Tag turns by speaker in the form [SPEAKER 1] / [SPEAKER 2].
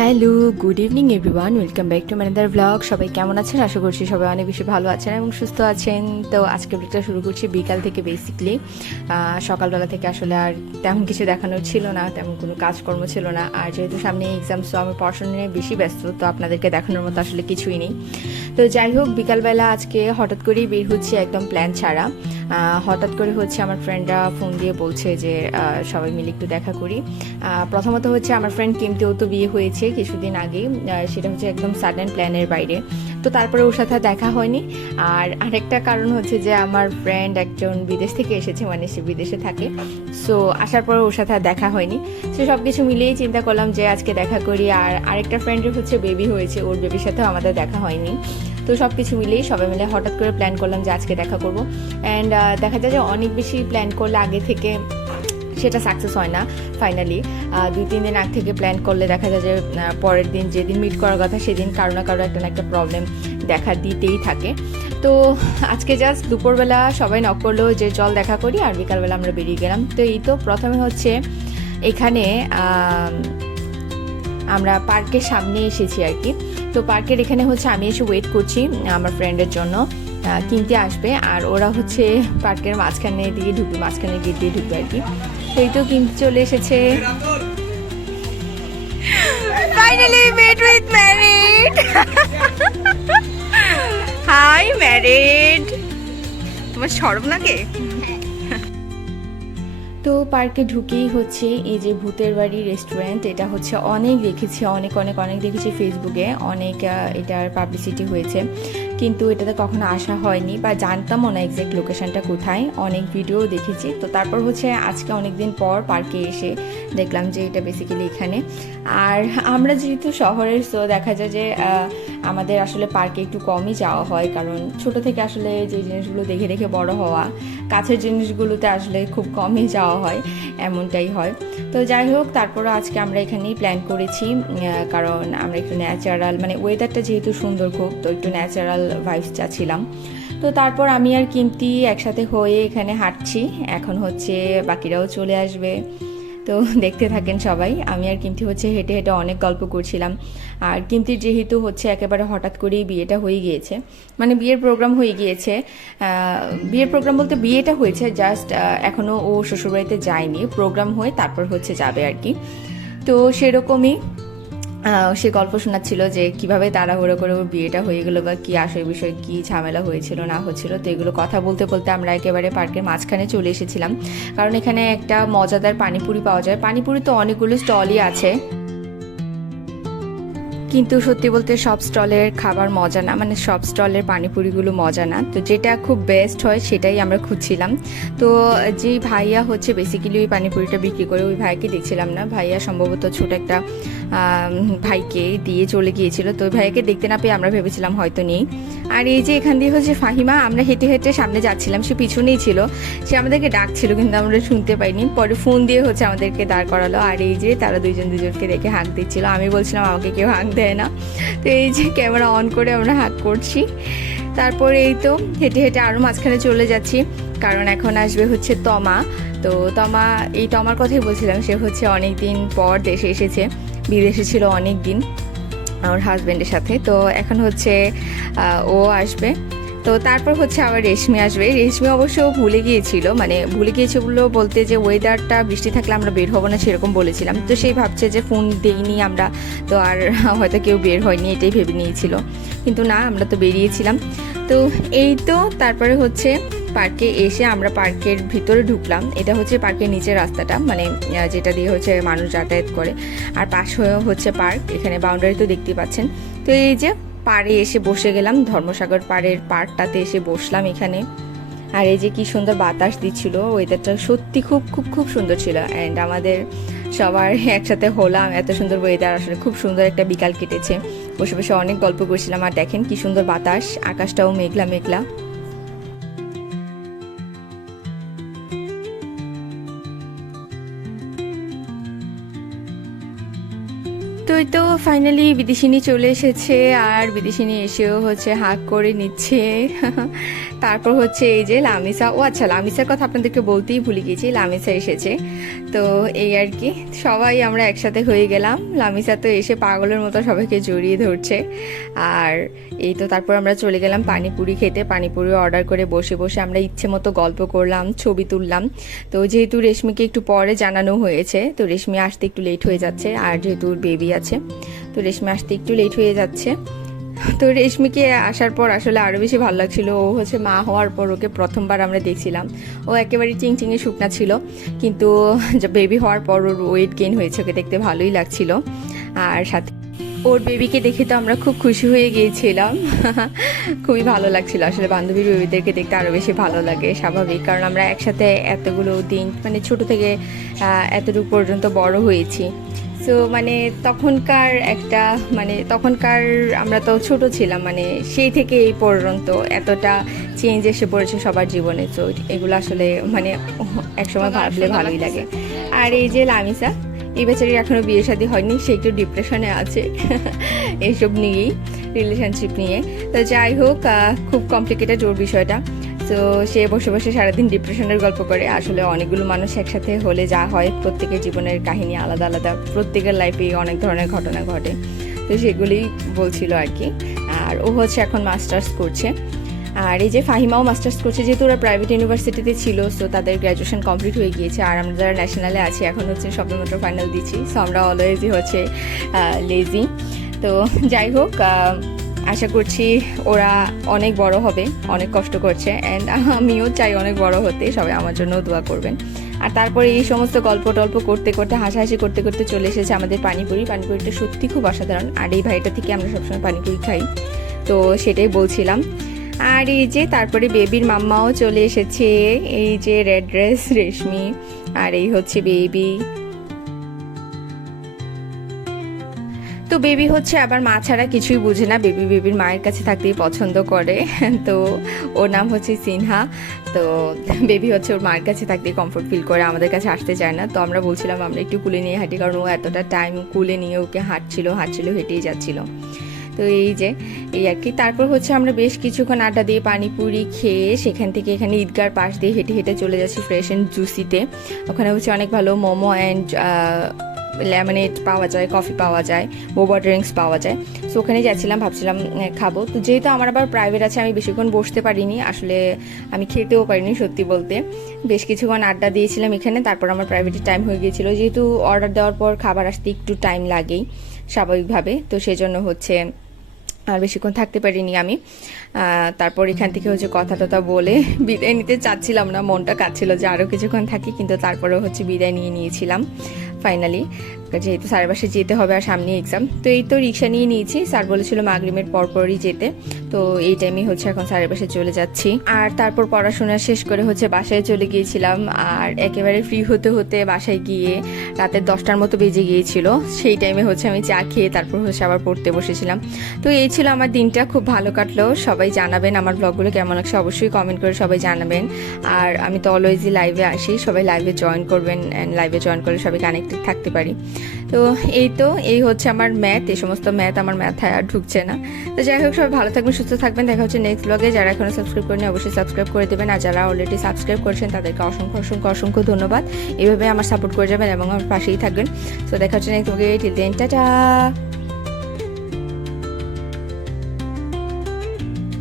[SPEAKER 1] Hello, good evening everyone, welcome back to ম্যানেদার blog. সবাই কেমন আছেন? আশা করছি সবাই অনেক বেশি ভালো আছেন এবং সুস্থ আছেন। তো আজকে ব্লগটা শুরু করছি বিকাল থেকে বেসিকলি সকালবেলা থেকে আসলে আর তেমন কিছু দেখানোর ছিল না, তেমন কোনো কাজকর্ম ছিল না। আর যেহেতু সামনে এক্সাম তো আমি পড়াশোনা নিয়ে বেশি ব্যস্ত, তো আপনাদেরকে দেখানোর মতো আসলে কিছুই নেই। তো যাই হোক, বিকালবেলা আজকে হঠাৎ করেই বের হচ্ছে একদম প্ল্যান ছাড়া। হঠাৎ করে হচ্ছে আমার ফ্রেন্ডরা ফোন দিয়ে বলছে যে সবাই মিলে একটু দেখা করি। প্রথমত হচ্ছে আমার ফ্রেন্ড কিমতেও তো বিয়ে হয়েছে কিছুদিন আগে সেটা হচ্ছে একদম সাডেন প্ল্যানের বাইরে। তো তারপরে ওর সাথে দেখা হয়নি। আর আরেকটা কারণ হচ্ছে যে, আমার ফ্রেন্ড একজন বিদেশ থেকে এসেছে মানে সে বিদেশে থাকে। সো আসার পর ওর সাথে দেখা হয়নি। সে সব কিছু মিলিয়েই চিন্তা করলাম যে, আজকে দেখা করি। আর আরেকটা ফ্রেন্ডের হচ্ছে বেবি হয়েছে। ওর বেবির সাথেও আমাদের দেখা হয়নি। তো সব কিছু মিলেই সবাই মিলে হঠাৎ করে প্ল্যান করলাম যে আজকে দেখা করব। অ্যান্ড দেখা যায় যে অনেক বেশি প্ল্যান করলে আগে থেকে সেটা সাকসেস হয় না ফাইনালি দুই, তিন দিন আগ থেকে প্ল্যান করলে দেখা যায় যে পরের দিন যেদিন মিট করার কথা সেদিন কারও না কারও একটা না একটা প্রবলেম দেখা দিতেই থাকে। তো আজকে জাস্ট দুপুরবেলা সবাই নক করল যে চল দেখা করি, আর বিকালবেলা আমরা বেরিয়ে গেলাম। তো এই তো প্রথমে হচ্ছে এখানে আমরা পার্কের সামনে এসেছি আর কি। তো পার্কের এখানে হচ্ছে আমি এসে ওয়েট করছি আমার ফ্রেন্ডের জন্য। কিনতে আসবে, আর ওরা হচ্ছে পার্কের মাঝখানে দিয়ে ঢুকবে, মাঝখানে গিয়ে দিয়ে ঢুকবে আর কি। তো এই তো কিনতে চলে এসেছে। Finally met with married hi married তোমার সরব নাকি? তো পার্কে ঢুকেই হচ্ছে এই যে ভূতের বাড়ি রেস্টুরেন্ট এটা হচ্ছে অনেক দেখেছি, অনেক অনেক অনেক দেখেছি ফেসবুকে অনেক এটার পাবলিসিটি হয়েছে। কিন্তু এটাতে কখনো আসা হয়নি বা জানতামও না এক্সাক্ট লোকেশনটা কোথায়। অনেক ভিডিও দেখেছি। তো তারপর হচ্ছে আজকে অনেক দিন পর পার্কে এসে দেখলাম যে এটা বেসিক্যালি এখানে। আর আমরা যেহেতু শহরের সো দেখা যায় যে আমাদের আসলে পার্কে একটু কমই যাওয়া হয়। কারণ ছোট থেকে আসলে যে জিনিসগুলো দেখে দেখে বড় হওয়া, কাছের জিনিসগুলোতে আসলে খুব কমই যাওয়া হয়, এমনটাই হয়। তো যাই হোক, তারপরও আজকে আমরা এখানেই প্ল্যান করেছি। কারণ আমরা একটু ন্যাচারাল মানে ওয়েদারটা যেহেতু সুন্দর খুব, তো একটু ন্যাচারাল ভাইবস চাচ্ছিলাম তো তারপর আমি আর কিন্তি একসাথে হয়ে এখানে হাঁটছি। এখন হচ্ছে বাকিরাও চলে আসবে। তো দেখতে থাকেন সবাই। আমি আর কিমতি হচ্ছে হেঁটে হেঁটে অনেক গল্প করছিলাম। আর কিমতির যেহেতু হচ্ছে একেবারে হঠাৎ করেই বিয়েটা হয়ে গিয়েছে মানে বিয়ের প্রোগ্রাম হয়ে গিয়েছে বিয়ের প্রোগ্রাম বলতে বিয়েটা হয়েছে জাস্ট এখনও ও শ্বশুরবাড়িতে যায়নি। প্রোগ্রাম হয়ে তারপর হচ্ছে যাবে আর কি। তো সেরকমই সে গল্প শোনাচ্ছিল যে কীভাবে তাড়াহুড়ো করে ওর বিয়েটা হয়ে গেলো বা কি আসে বিষয়ে কি ঝামেলা হয়েছিল, না হচ্ছিল তো এগুলো কথা বলতে বলতে আমরা একেবারে পার্কের মাঝখানে চলে এসেছিলাম। কারণ এখানে একটা মজাদার পানিপুরি পাওয়া যায়। পানিপুরি তো অনেকগুলো স্টলই আছে। কিন্তু সত্যি বলতে সব স্টলের খাবার মজা না মানে সব স্টলের পানিপুরিগুলো মজা না। তো যেটা খুব বেস্ট হয় সেটাই আমরা খুঁজছিলাম। তো যেই ভাইয়া হচ্ছে বেসিক্যালি ওই পানিপুরিটা বিক্রি করে ওই ভাইকে দেখছিলাম না। ভাইয়া সম্ভবত ছোট একটা ভাইকে দিয়ে চলে গিয়েছিল। তো ওই ভাইয়াকে দেখতে না পেয়ে আমরা ভেবেছিলাম হয়তো নেই। আর এই যে এখান দিয়ে হচ্ছে ফাহিমা, আমরা হেঁটে হেঁটে সামনে যাচ্ছিলাম। সে পিছনেই ছিল। সে আমাদেরকে ডাকছিল, কিন্তু আমরা শুনতে পাইনি। পরে ফোন দিয়ে হচ্ছে আমাদেরকে দাঁড় করালো। আর এই যে তারা দুইজন দুজনকে দেখে হাঁক দিচ্ছিল। আমি বলছিলাম, আমাকে কেউ হাঁক দেয় না। তো এই যে ক্যামেরা অন করে আমরা হাঁক করছি। তারপর এই তো হেঁটে হেঁটে আরও মাঝখানে চলে যাচ্ছি। কারণ এখন আসবে হচ্ছে তমা। তো তমা, এই তমার কথাই বলছিলাম, সে হচ্ছে অনেক দিন পর দেশে এসেছে। বিদেশে ছিল অনেক দিন আমার হাজব্যান্ডের সাথে। তো এখন হচ্ছে ও আসবে। তো তারপর হচ্ছে আবার রেশমি আসবে। রেশমি অবশ্য ভুলে গিয়েছিল। মানে ভুলে গিয়েছিল বলতে যে ওয়েদারটা বৃষ্টি থাকলে আমরা বের হব না সেরকম বলেছিলাম। তো সেই ভাবছে যে ফোন দেইনি আমরা। তো আর হয়তো কেউ বের হয়নি, এটাই ভেবে নিয়েছিল। কিন্তু না, আমরা তো বেরিয়েছিলাম। তো এই তো, তারপরে হচ্ছে পার্কে এসে আমরা পার্কের ভিতরে ঢুকলাম। এটা হচ্ছে পার্কের নিচের রাস্তাটা মানে যেটা দিয়ে হচ্ছে মানুষ যাতায়াত করে। আর পাশ হচ্ছে পার্ক এখানে বাউন্ডারি তো দেখতে পাচ্ছেন। তো এই যে পাড়ে এসে বসে গেলাম, ধর্মসাগর পাড়ের পার্কটাতে এসে বসলাম এখানে। আর এই যে কি সুন্দর বাতাস দিচ্ছিল ওয়েদারটা সত্যি খুব খুব খুব সুন্দর ছিল। অ্যান্ড আমাদের সবার একসাথে হলাম, এত সুন্দর ওয়েদার আসলে খুব সুন্দর একটা বিকাল কেটেছে। বসে বসে অনেক গল্প করছিলাম। আর দেখেন কি সুন্দর বাতাস, আকাশটাও মেঘলা মেঘলা। তো এই তো ফাইনালি বিদেশিনী চলে এসেছে আর বিদেশিনী এসেও হচ্ছে হাক করে নিচ্ছে। তারপর হচ্ছে এই যে লামিসা, ও আচ্ছা লামিসার কথা আপনাদেরকে বলতেই ভুলে গেছি লামিসা এসেছে। তো এই আর কি, সবাই আমরা একসাথে হয়ে গেলাম। লামিসা তো এসে পাগলের মতো সবাইকে জড়িয়ে ধরছে। আর এই তো তারপর আমরা চলে গেলাম পানিপুরি খেতে। পানিপুরি অর্ডার করে বসে বসে আমরা ইচ্ছে মতো গল্প করলাম, ছবি তুললাম। তো যেহেতু রেশমিকে একটু পরে জানানো হয়েছে, তো রেশমি আসতে একটু লেট হয়ে যাচ্ছে। আর যেহেতু বেবি আছে, তো রেশমি আসতে একটু লেট হয়ে যাচ্ছে। তো রেশমিকে আসার পর আসলে আরও বেশি ভালো লাগছিল। ও হচ্ছে মা হওয়ার পর ওকে প্রথমবার আমরা দেখছিলাম। ও একেবারে চিং চিংয়ে শুকনা ছিল, কিন্তু বেবি হওয়ার পর ওর ওয়েট গেইন হয়েছে, ওকে দেখতে ভালোই লাগছিল। আর সাথে ওর বেবিকে দেখে তো আমরা খুব খুশি হয়ে গিয়েছিলাম। খুবই ভালো লাগছিল। আসলে বান্ধবীর বেবিদেরকে দেখতে আরও বেশি ভালো লাগে, স্বাভাবিক। কারণ আমরা একসাথে এতগুলো দিন মানে ছোট থেকে এতটুকু পর্যন্ত বড় হয়েছি। সো মানে তখনকার একটা মানে তখনকার আমরা তো ছোট ছিলাম মানে সেই থেকে এই পর্যন্ত এতটা চেঞ্জ এসে পড়েছে সবার জীবনে। তো এগুলো আসলে মানে একসময় ভাবলে ভালোই লাগে। আর এই যে লামিসা এই বেচারির এখনও বিয়ে শাদী হয়নি সে একটু ডিপ্রেশনে আছে। এইসব নিয়েই রিলেশনশিপ নিয়ে। তো যাই হোক খুব কমপ্লিকেটেড ওর বিষয়টা। তো সে বসে বসে সারাদিন ডিপ্রেশনের গল্প করে। আসলে অনেকগুলো মানুষ একসাথে হলে যা হয়, প্রত্যেকের জীবনের কাহিনী আলাদা আলাদা। প্রত্যেকের লাইফে অনেক ধরনের ঘটনা ঘটে। তো সেগুলোই বলছিল আর কি। আর ও হচ্ছে এখন মাস্টার্স করছে। আর এই যে ফাহিমাও মাস্টার্স করছে, যেহেতু ওরা প্রাইভেট ইউনিভার্সিটিতে ছিল সো তাদের গ্র্যাজুয়েশন কমপ্লিট হয়ে গিয়েছে। আর আমরা যারা ন্যাশনালে আছি, এখন হচ্ছে সবেমাত্র ফাইনাল দিচ্ছি। সো আমরা অলওয়েজই হচ্ছে লেজি তো যাই হোক আশা করছি ওরা অনেক বড় হবে, অনেক কষ্ট করছে অ্যান্ড আমিও চাই অনেক বড় হতে, সবাই আমার জন্য দোয়া করবেন। আর তারপরে এই সমস্ত গল্প টল্প করতে করতে, হাসাহাসি করতে করতে চলে এসেছে আমাদের পানিপুরি। পানিপুরিটা সত্যি খুব অসাধারণ, আর এই ভাইটা থেকে আমরা সবসময় পানিপুরি খাই, তো সেটাই বলছিলাম। আর এই যে তারপরে বেবির মাম্মাও চলে এসেছে, এই যে রেড ড্রেস রেশমি, আর এই হচ্ছে বেবি তো বেবি হচ্ছে আবার মা ছাড়া কিছুই বুঝে না। বেবি বেবির মায়ের কাছে থাকতেই পছন্দ করে। তো ওর নাম হচ্ছে সিনহা। তো বেবি হচ্ছে ওর মায়ের কাছে থাকতেই কমফোর্ট ফিল করে, আমাদের কাছে আসতে চায় না। তো আমরা বলছিলাম, আমরা একটু কুলে নিয়ে হাঁটি, কারণ ও এতটা টাইম কুলে নিয়ে ওকে হাঁটছিল হাঁটছিল, হেঁটেই যাচ্ছিল। তো এই যে, এই আর কি। তারপর হচ্ছে আমরা বেশ কিছুক্ষণ আড্ডা দিয়ে পানিপুরি খেয়ে সেখান থেকে এখানে ঈদগার পাশ দিয়ে হেঁটে হেঁটে চলে যাচ্ছি ফ্রেশ অ্যান্ড জুসিতে ওখানে হচ্ছে অনেক ভালো মোমো অ্যান্ড লেমনেড পাওয়া যায় কফি পাওয়া যায় বোবা ড্রিঙ্কস পাওয়া যায়। সো ওখানে যাচ্ছিলাম, ভাবছিলাম খাব। তো যেহেতু আমার আবার প্রাইভেট আছে, আমি বেশিক্ষণ বসতে পারিনি, আসলে আমি খেতেও পারিনি সত্যি বলতে। বেশ কিছুক্ষণ আড্ডা দিয়েছিলাম এখানে, তারপর আমার প্রাইভেটের টাইম হয়ে গিয়েছিল। যেহেতু অর্ডার দেওয়ার পর খাবার আসতে একটু টাইম লাগেই, স্বাভাবিকভাবে। তো সেজন্য হচ্ছে আর বেশিক্ষণ থাকতে পারিনি আমি। তারপর এখান থেকে হচ্ছে কথা টথা বলে বিদায় নিতে চাচ্ছিলাম না, মনটা কাচ্ছিল যে আরও কিছুক্ষণ থাকি, কিন্তু তারপরেও হচ্ছে বিদায় নিয়ে নিয়েছিলাম। ফাইনালি যেহেতু সাড়ে বাসে যেতে হবে আর সামনে এক্সাম তো এই তো রিক্সা নিয়ে নিয়েছি। স্যার বলেছিল মাগরিমের পরপরই যেতে, তো এই টাইমে হচ্ছে এখন সাড়ে বাসে চলে যাচ্ছি। আর তারপর পড়াশোনা শেষ করে হচ্ছে বাসায় চলে গিয়েছিলাম, আর একেবারে ফ্রি হতে হতে বাসায় গিয়ে রাতের দশটার মতো বেজে গিয়েছিল। সেই টাইমে হচ্ছে আমি চা খেয়ে তারপর হচ্ছে আবার পড়তে বসেছিলাম। তো এই ছিল আমার দিনটা, খুব ভালো কাটলো। সবাই জানাবেন আমার ব্লগগুলো কেমন লাগছে, অবশ্যই কমেন্ট করে সবাই জানাবেন। আর আমি তো অলওয়েজই লাইভে আসি, সবাই লাইভে জয়েন করবেন অ্যান্ড লাইভে জয়েন করলে সবাই কানেক্টেড থাকতে পারি। তো এই তো, এই হচ্ছে আমার ম্যাথ, এই সমস্ত ম্যাথ আমার ম্যাথায় আর ঢুকছে না। তো যাই হোক, সবাই ভালো থাকবেন, সুস্থ থাকবেন। দেখা হচ্ছে নেক্সট ব্লগে যারা এখনও সাবস্ক্রাইব করেনি, অবশ্যই সাবস্ক্রাইব করে দেবেন। আর যারা অলরেডি সাবস্ক্রাইব করেছেন, তাদেরকে অসংখ্য অসংখ্য অসংখ্য ধন্যবাদ। এইভাবে আমার সাপোর্ট করে যাবেন এবং আমার পাশেই থাকবেন। তো দেখা হচ্ছে নেক্সট ব্লগে টিল দেন টাটা